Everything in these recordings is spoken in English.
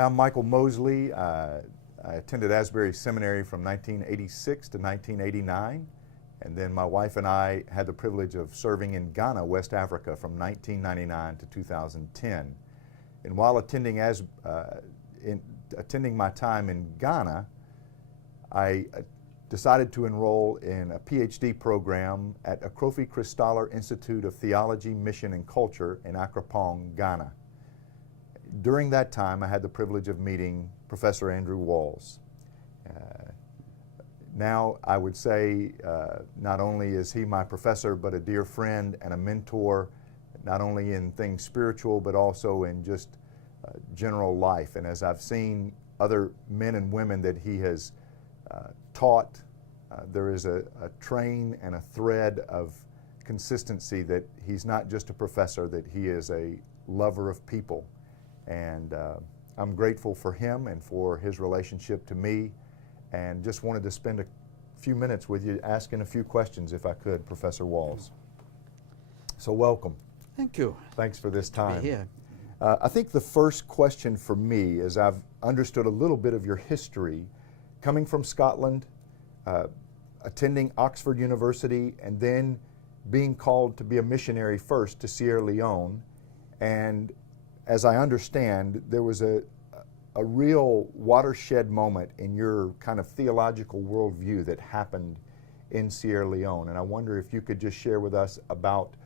Hi, I'm Michael Mosley. I attended Asbury Seminary from 1986 to 1989, and then my wife and I had the privilege of serving in Ghana, West Africa from 1999 to 2010. And while attending my time in Ghana, I decided to enroll in a PhD program at Akrofi Kristaller Institute of Theology, Mission, and Culture in Akropong, Ghana. During that time, I had the privilege of meeting Professor Andrew Walls. Now, I would say not only is he my professor, but a dear friend and a mentor, not only in things spiritual, but also in just general life. And as I've seen other men and women that he has taught, there is a train and a thread of consistency that he's not just a professor, that he is a lover of people. And I'm grateful for him and for his relationship to me, and just wanted to spend a few minutes with you asking a few questions, if I could, Professor Walls. So welcome. Thank you. Thanks for this time. To be here. I think the first question for me is, I've understood a little bit of your history, coming from Scotland, attending Oxford University, and then being called to be a missionary first to Sierra Leone. And as I understand, there was a real watershed moment in your kind of theological worldview that happened in Sierra Leone. And I wonder if you could just share with us about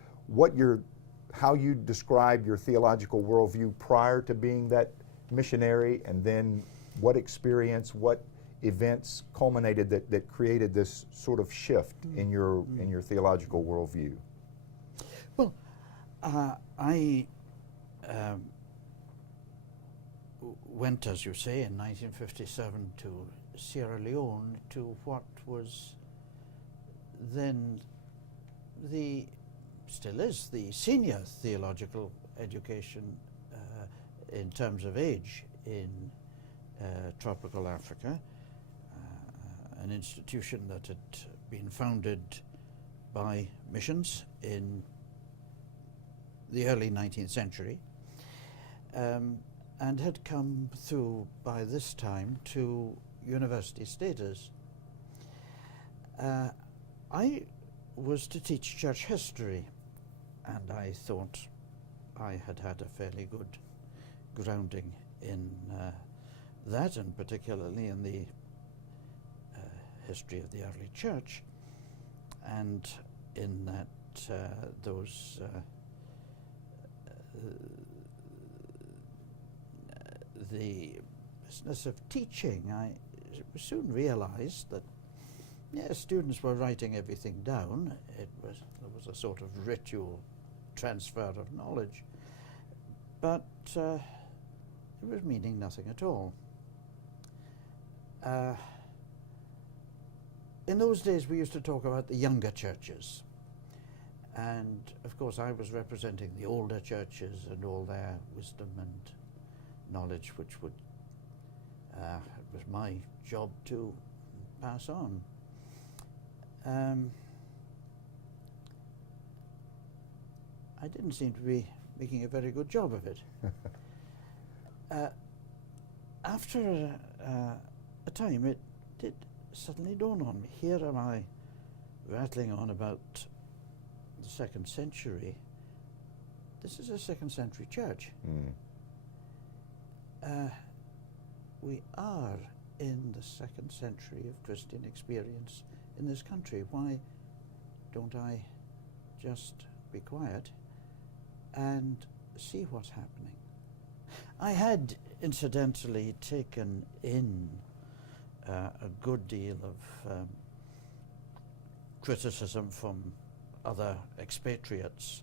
how you described your theological worldview prior to being that missionary, and then what experience, what events culminated that created this sort of shift in your theological worldview. Well, I went, as you say, in 1957 to Sierra Leone, to what was then still is the senior theological education in terms of age in tropical Africa, an institution that had been founded by missions in the early 19th century, and had come through by this time to university status. I was to teach church history, and I thought I had had a fairly good grounding in that, and particularly in the history of the early church, and in that the business of teaching. I soon realized that, yes, students were writing everything down. There was a sort of ritual transfer of knowledge, but it was meaning nothing at all. In those days, we used to talk about the younger churches, and of course I was representing the older churches and all their wisdom and knowledge, which it was my job to pass on. I didn't seem to be making a very good job of it. After a time, it did suddenly dawn on me. Here am I rattling on about the 2nd century. This is a 2nd century church. We are in the 2nd century of Christian experience in this country. Why don't I just be quiet and see what's happening? I had incidentally taken in a good deal of criticism from other expatriates